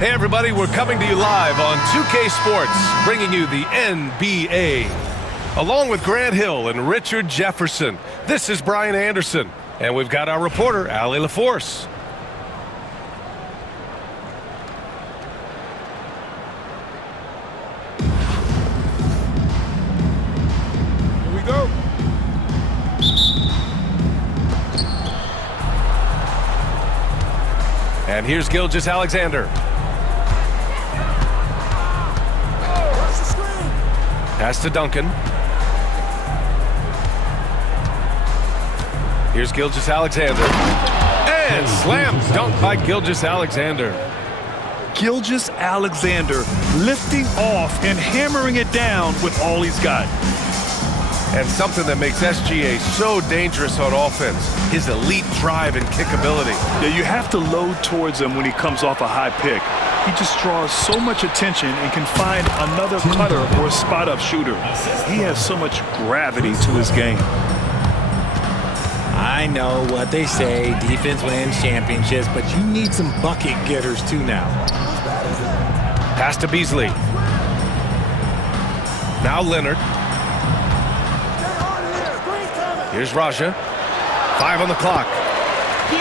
Hey everybody, we're coming to you live on 2K Sports, bringing you the NBA. Along with Grant Hill and Richard Jefferson, this is Brian Anderson, and we've got our reporter, Allie LaForce. Here we go. And here's Gilgeous-Alexander. Pass to Duncan. Here's Gilgeous-Alexander. And slam dunk by Gilgeous-Alexander. Gilgeous-Alexander lifting off and hammering it down with all he's got. And something that makes SGA so dangerous on offense, his elite drive and kickability. Yeah, you have to load towards him when he comes off a high pick. He just draws so much attention and can find another cutter or a spot-up shooter. He has so much gravity to his game. I know what they say, defense wins championships, but you need some bucket getters too now. Pass to Beasley. Now Leonard. Here's Raja. 5 on the clock.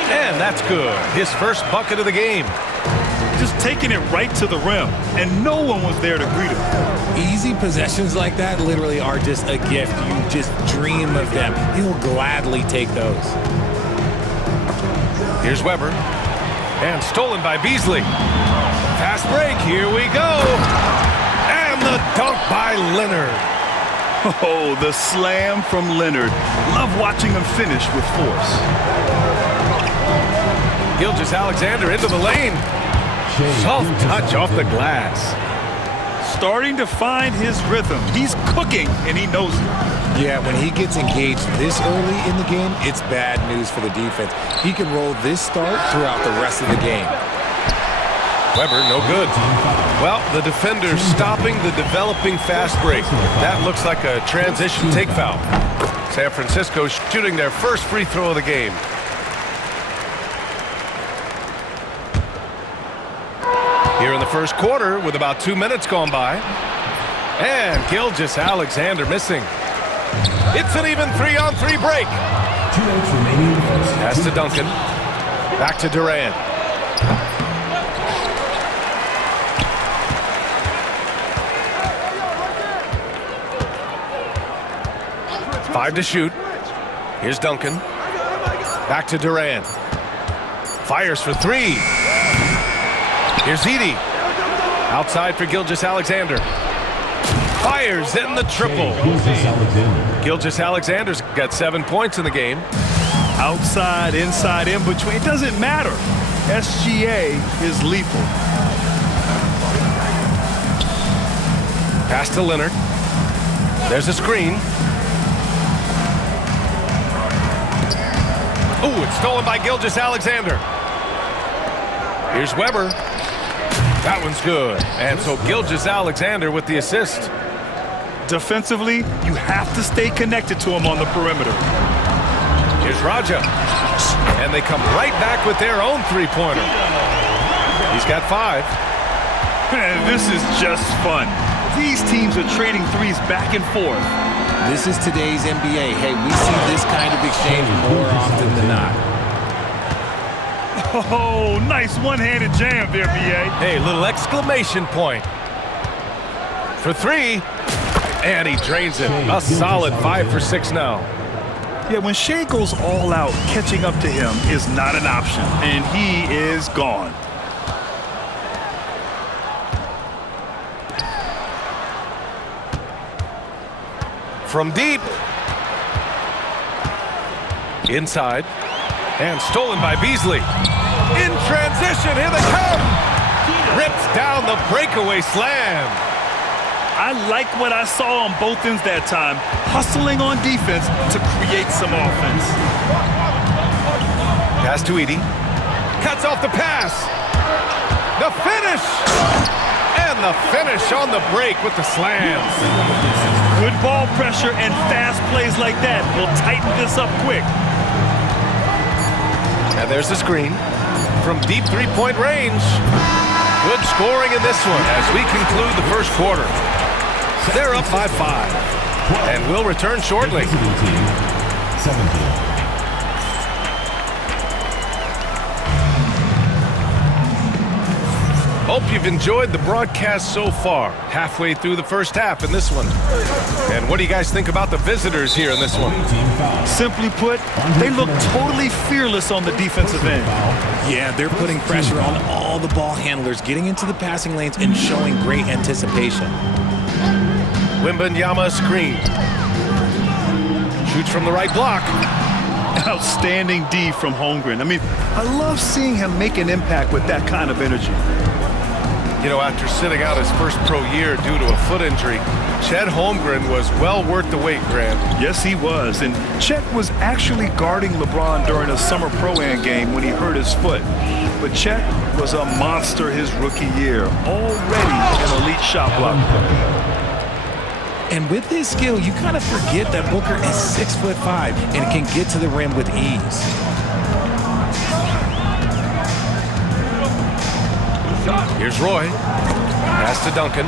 And that's good. His first bucket of the game. Just taking it right to the rim, and no one was there to greet him. Easy possessions like that literally are just a gift. You just dream of them. He'll gladly take those. Here's Weber. And stolen by Beasley. Fast break. Here we go. And the dunk by Leonard. Oh, the slam from Leonard. Love watching him finish with force. Gilgeous-Alexander into the lane. Soft touch off the glass. Starting to find his rhythm. He's cooking, and he knows it. Yeah, when he gets engaged this early in the game, it's bad news for the defense. He can roll this start throughout the rest of the game. Weber, no good. Well, the defender stopping the developing fast break. That looks like a transition take foul. San Francisco shooting their first free throw of the game. Here in the first quarter with about 2 minutes gone by. And Gilgeous-Alexander missing. It's an even 3-on-3 break. Pass to Duncan. Back to Durant. Five to shoot. Here's Duncan. Back to Durant. Fires for three. Here's Edey. Outside for Gilgeous-Alexander. Fires in the triple. Gilgeous-Alexander's got 7 points in the game. Outside, inside, in between. It doesn't matter. SGA is lethal. Pass to Leonard. There's a screen. Ooh, it's stolen by Gilgeous-Alexander. Here's Weber. That one's good. And so Gilgeous-Alexander with the assist. Defensively, you have to stay connected to him on the perimeter. Here's Raja. And they come right back with their own three-pointer. He's got 5. Man, this is just fun. These teams are trading threes back and forth. This is today's NBA. Hey, we see this kind of exchange more often than not. Oh, nice one-handed jam there, B.A. Hey, little exclamation point. For 3. And he drains it. A solid 5 for 6 now. Yeah, when Shea goes all out, catching up to him is not an option, and he is gone. From deep. Inside. And stolen by Beasley. In transition, here they come. Rips down the breakaway slam. I like what I saw on both ends that time, hustling on defense to create some offense. Pass to Edey. Cuts off the pass. The finish. And the finish on the break with the slams. Good ball pressure and fast plays like that will tighten this up quick. And there's the screen. From deep three-point range. Good scoring in this one as we conclude the first quarter. They're up by 5. And we'll return shortly. Hope you've enjoyed the broadcast so far. Halfway through the first half in this one. And what do you guys think about the visitors here in this one? Simply put, they look totally fearless on the defensive end. Yeah, they're putting pressure on all the ball handlers, getting into the passing lanes and showing great anticipation. Wembanyama screen. Shoots from the right block. Outstanding D from Holmgren. I mean, I love seeing him make an impact with that kind of energy. You know, after sitting out his first pro year due to a foot injury, Chet Holmgren was well worth the wait, Grant. Yes, he was. And Chet was actually guarding LeBron during a summer Pro-Am game when he hurt his foot. But Chet was a monster his rookie year, already an elite shot blocker. And with his skill, you kind of forget that Booker is 6'5" and can get to the rim with ease. Here's Roy. Pass to Duncan.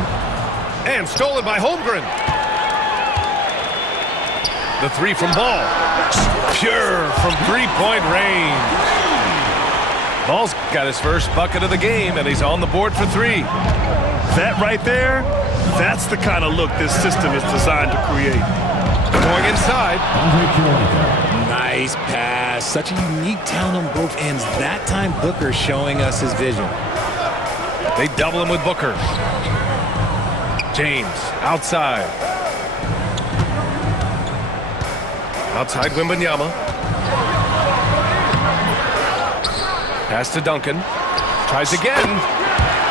And stolen by Holmgren. The three from Ball. Pure from three-point range. Ball's got his first bucket of the game, and he's on the board for 3. That right there, that's the kind of look this system is designed to create. Going inside. Nice pass. Such a unique talent on both ends. That time, Booker showing us his vision. They double him with Booker. James, outside. Outside Wembanyama. Pass to Duncan. Tries again.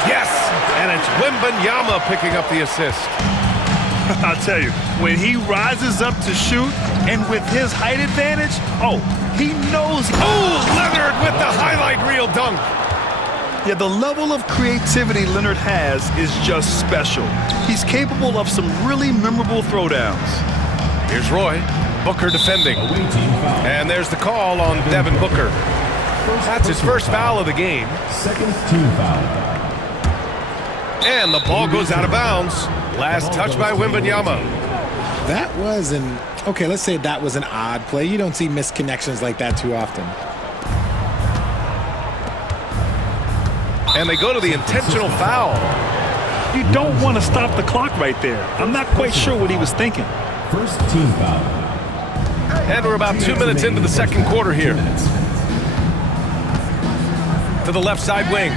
Yes! And it's Wembanyama picking up the assist. I'll tell you, when he rises up to shoot, and with his height advantage, he knows. Oh, Leonard with the highlight reel dunk. Yeah, the level of creativity Leonard has is just special. He's capable of some really memorable throwdowns. Here's Roy. Booker defending. And there's the call on Devin Booker. That's his first foul of the game. Second team foul. And the ball goes out of bounds. Last touch by Wembanyama. That was let's say that was an odd play. You don't see missed connections like that too often. And they go to the intentional foul. You don't want to stop the clock right there. I'm not quite sure what he was thinking. First team foul. And we're about 2 minutes into the second quarter here. To the left side wing.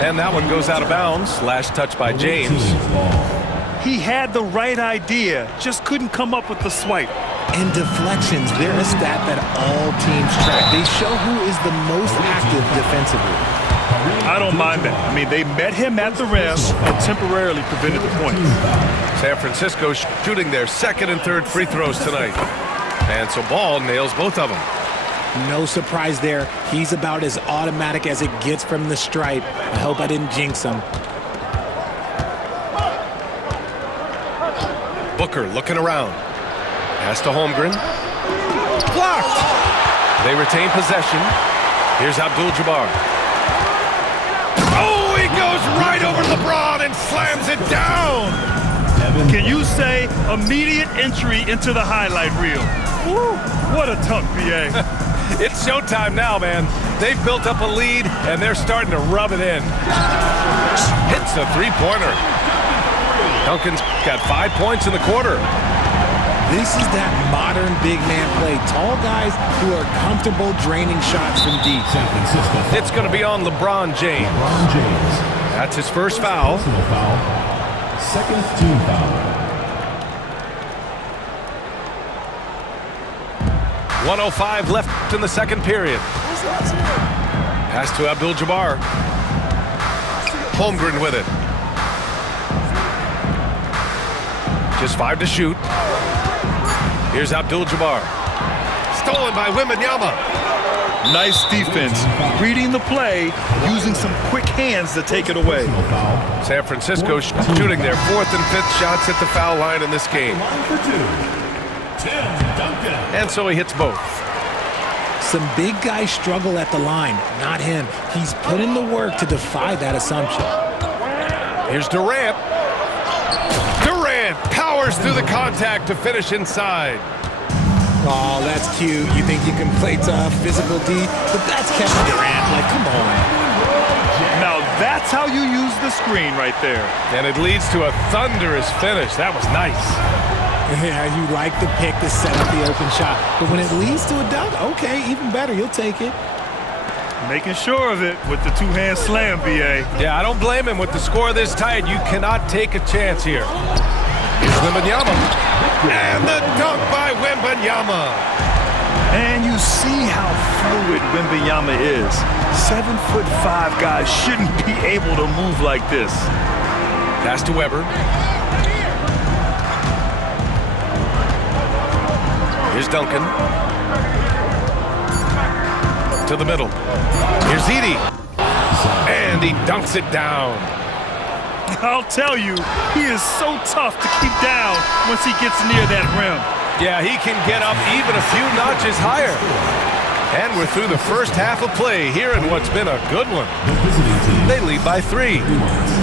And that one goes out of bounds. Last touch by James. He had the right idea, just couldn't come up with the swipe. And deflections, they're a stat that all teams track. They show who is the most active defensively. I don't mind that. I mean, they met him at the rim and temporarily prevented the points. San Francisco shooting their second and third free throws tonight. And so Ball nails both of them. No surprise there. He's about as automatic as it gets from the stripe. I hope I didn't jinx him. Booker looking around. Pass to Holmgren. Blocked! They retain possession. Here's Abdul-Jabbar. Oh, he goes right over LeBron and slams it down! Can you say immediate entry into the highlight reel? Woo, what a dunk, B.A. It's showtime now, man. They've built up a lead, and they're starting to rub it in. Hits the three-pointer. Duncan's got 5 points in the quarter. This is that modern big man play. Tall guys who are comfortable draining shots from deep. San Francisco. It's going to be on LeBron James. LeBron James. That's his first foul. Second team foul. 1:05 left in the second period. Pass to Abdul-Jabbar. Holmgren with it. Just 5 to shoot. Here's Abdul-Jabbar. Stolen by Wembanyama. Nice defense. Reading the play, using some quick hands to take it away. San Francisco shooting their 4th and 5th shots at the foul line in this game. And so he hits both. Some big guys struggle at the line, not him. He's put in the work to defy that assumption. Here's Durant. Durant powers through the contact to finish inside. Oh, that's cute. You think you can play tough, physical D, but that's Kevin Durant. Like, come on. Now that's how you use the screen right there. And it leads to a thunderous finish. That was nice. Yeah, you like the pick to set up the open shot, but when it leads to a dunk, okay, even better. You'll take it. Making sure of it with the two-hand slam, B.A. Yeah, I don't blame him. With the score this tight, you cannot take a chance here. Here's Wembanyama. And the dunk by Wembanyama. And you see how fluid Wembanyama is. 7'5" guys shouldn't be able to move like this. Pass to Weber. Here's Duncan. To the middle. Here's Edey. And he dunks it down. I'll tell you, he is so tough to keep down once he gets near that rim. Yeah, he can get up even a few notches higher. And we're through the first half of play here in what's been a good one. They lead by 3.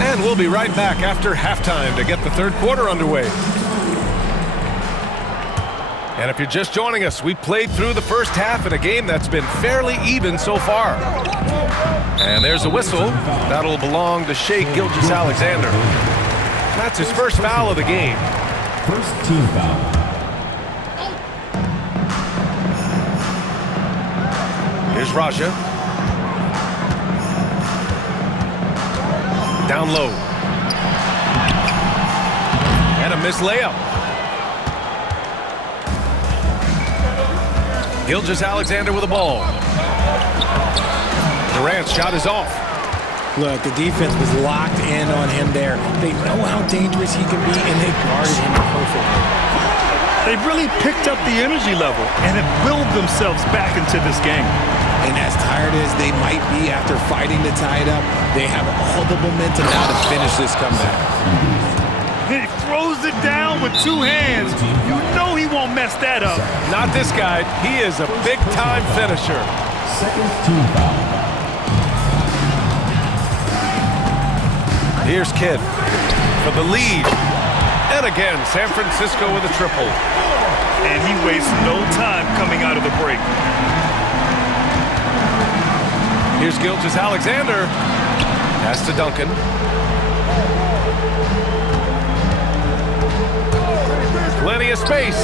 And we'll be right back after halftime to get the third quarter underway. And if you're just joining us, we played through the first half in a game that's been fairly even so far. And there's a whistle. That'll belong to Shai Gilgeous-Alexander. That's his first foul of the game. First team foul. Here's Raja. Down low. And a missed layup. Gilgeous-Alexander with the ball. Durant's shot is off. Look, the defense was locked in on him there. They know how dangerous he can be, and they guarded him perfectly. They've really picked up the energy level and have willed themselves back into this game. And as tired as they might be after fighting to tie it up, they have all the momentum now to finish this comeback. He throws it down with two hands. You know he won't mess that up. Not this guy. He is a big-time finisher. Second team foul. Here's Kidd for the lead. And again, San Francisco with a triple. And he wastes no time coming out of the break. Here's Gilgeous-Alexander. Pass to Duncan. Plenty of space.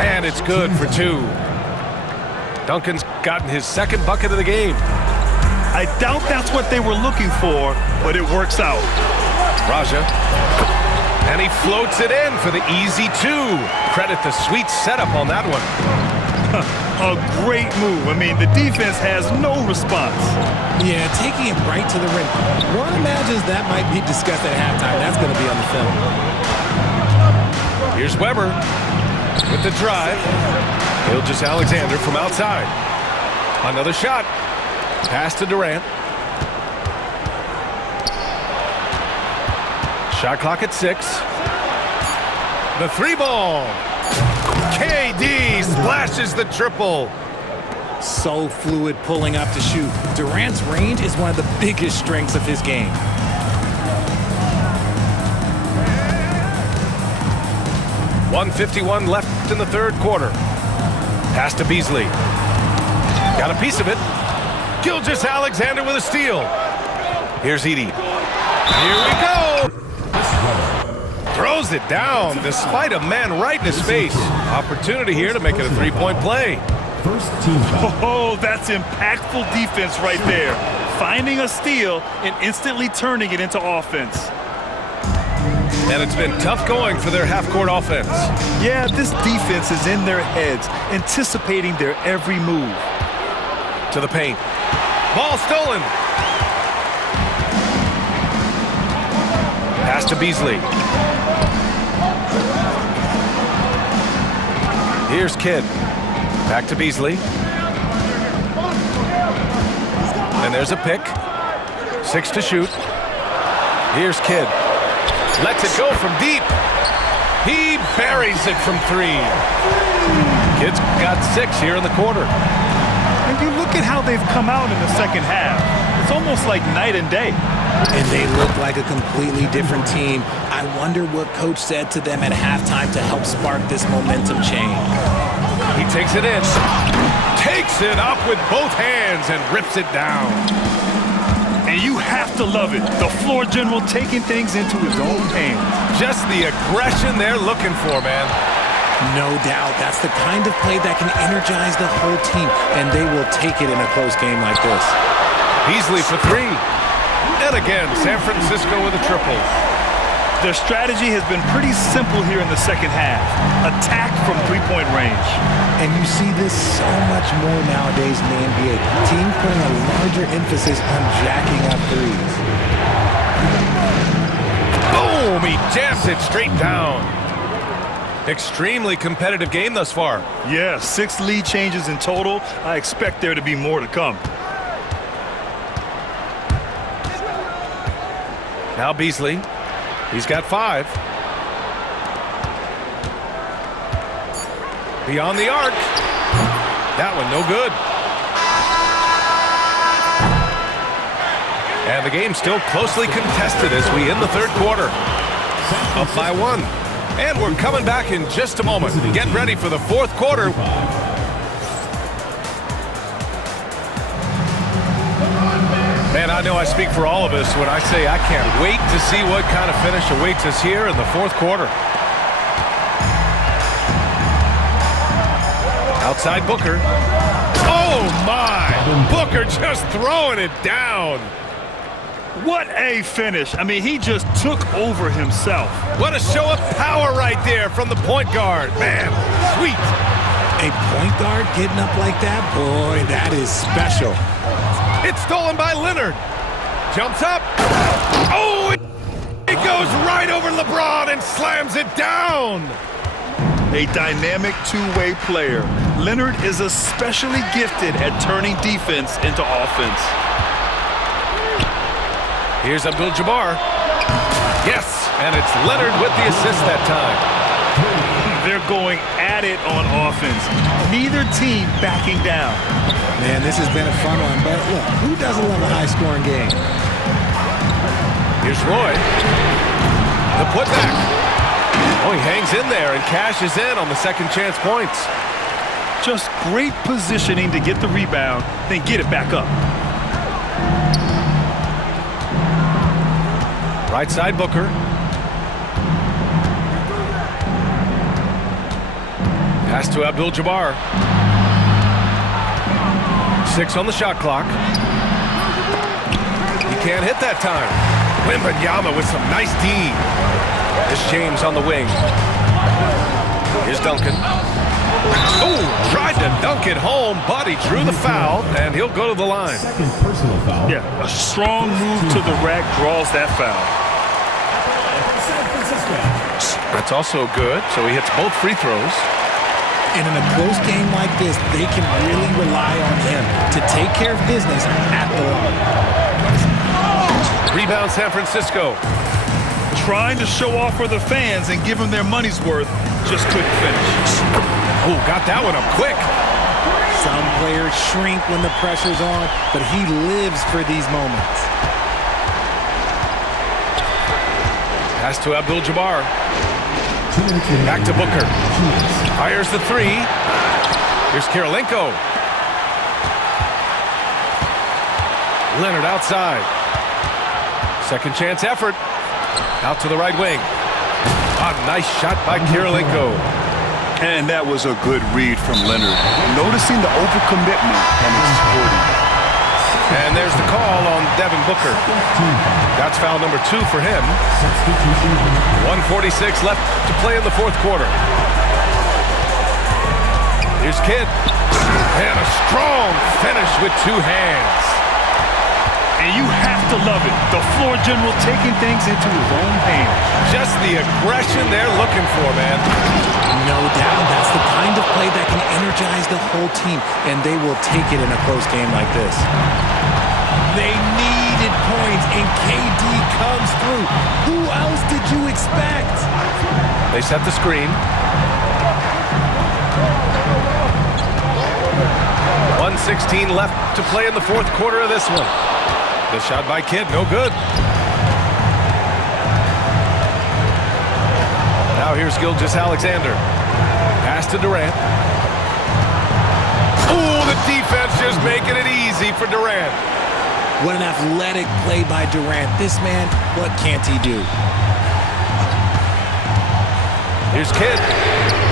And it's good for 2. Duncan's gotten his second bucket of the game. I doubt that's what they were looking for, but it works out. Raja. And he floats it in for the easy 2. Credit the sweet setup on that one. A great move. I mean, the defense has no response. Yeah, taking it right to the rim. One imagines that might be discussed at halftime. That's going to be on the film. Here's Weber with the drive. Gilgeous-Alexander from outside. Another shot. Pass to Durant. Shot clock at 6. The 3 ball. KD splashes the triple. So fluid pulling up to shoot. Durant's range is one of the biggest strengths of his game. .151 left in the third quarter. Pass to Beasley. Got a piece of it. Gilgeous-Alexander with a steal. Here's Edey. Here we go. Throws it down despite a man right in his face. Opportunity here to make it a 3-point play. First team foul. Oh, that's impactful defense right there. Finding a steal and instantly turning it into offense. And it's been tough going for their half-court offense. Yeah, this defense is in their heads, anticipating their every move. To the paint. Ball stolen. Pass to Beasley. Here's Kidd. Back to Beasley. And there's a pick. 6 to shoot. Here's Kidd. Lets it go from deep. He buries it from 3. Kidd's got 6 here in the quarter. And you look at how they've come out in the second half. It's almost like night and day. And they look like a completely different team. I wonder what coach said to them at halftime to help spark this momentum change. He takes it in, takes it up with both hands and rips it down. And you have to love it. The floor general taking things into his own hands. Just the aggression they're looking for, man. No doubt. That's the kind of play that can energize the whole team, and they will take it in a close game like this. Beasley for three. And again, San Francisco with a triple. Their strategy has been pretty simple here in the second half. Attack from three-point range. And you see this so much more nowadays in the NBA. Teams putting a larger emphasis on jacking up threes. Boom! He jams it straight down. Extremely competitive game thus far. Yeah, 6 lead changes in total. I expect there to be more to come. Now Beasley. He's got 5. Beyond the arc. That one no good. And the game's still closely contested as we end the third quarter. Up by 1. And we're coming back in just a moment. Get ready for the fourth quarter. Man, I know I speak for all of us when I say I can't wait to see what kind of finish awaits us here in the fourth quarter. Outside Booker. Oh, my! Booker just throwing it down. What a finish. I mean, he just took over himself. What a show of power right there from the point guard. Man, sweet. A point guard getting up like that? Boy, that is special. It's stolen by Leonard. Jumps up. Oh, it goes right over LeBron and slams it down. A dynamic two-way player. Leonard is especially gifted at turning defense into offense. Here's Abdul-Jabbar. Yes, and it's Leonard with the assist that time. They're going at it on offense. Neither team backing down. Man, this has been a fun one, but look, who doesn't love a high-scoring game? Here's Roy. The putback. Oh, he hangs in there and cashes in on the second chance points. Just great positioning to get the rebound, then get it back up. Right side Booker. Pass to Abdul-Jabbar. 6 on the shot clock. He can't hit that time. Wembanyama with some nice D. There's James on the wing. Here's Duncan. Oh, tried to dunk it home, but he drew the foul, and he'll go to the line. Second personal foul. Yeah, a strong move to the rack draws that foul. That's also good, so he hits both free throws. And in a close game like this, they can really rely on him to take care of business at the line. Rebound San Francisco. Trying to show off for the fans and give them their money's worth, just couldn't finish. Oh, got that one up quick. Some players shrink when the pressure's on, but he lives for these moments. Pass to Abdul-Jabbar. Back to Booker. Fires the 3. Here's Kirilenko. Leonard outside. Second chance effort. Out to the right wing. A nice shot by Kirilenko. And that was a good read from Leonard. Noticing the overcommitment and exporting. And there's the call on Devin Booker. That's foul number 2 for him. 1:46 left to play in the fourth quarter. Here's Kidd. And a strong finish with 2 hands. And you have to love it. The floor general taking things into his own hands. Just the aggression they're looking for, man. No doubt, that's the kind of play that can energize the whole team, and they will take it in a close game like this. They needed points, and KD comes through. Who else did you expect? They set the screen. 1 1:16 left to play in the fourth quarter of this one. The shot by Kidd, no good. Now here's Gilgeous-Alexander. Pass to Durant. Ooh, the defense just making it easy for Durant. What an athletic play by Durant. This man, what can't he do? Here's Kidd.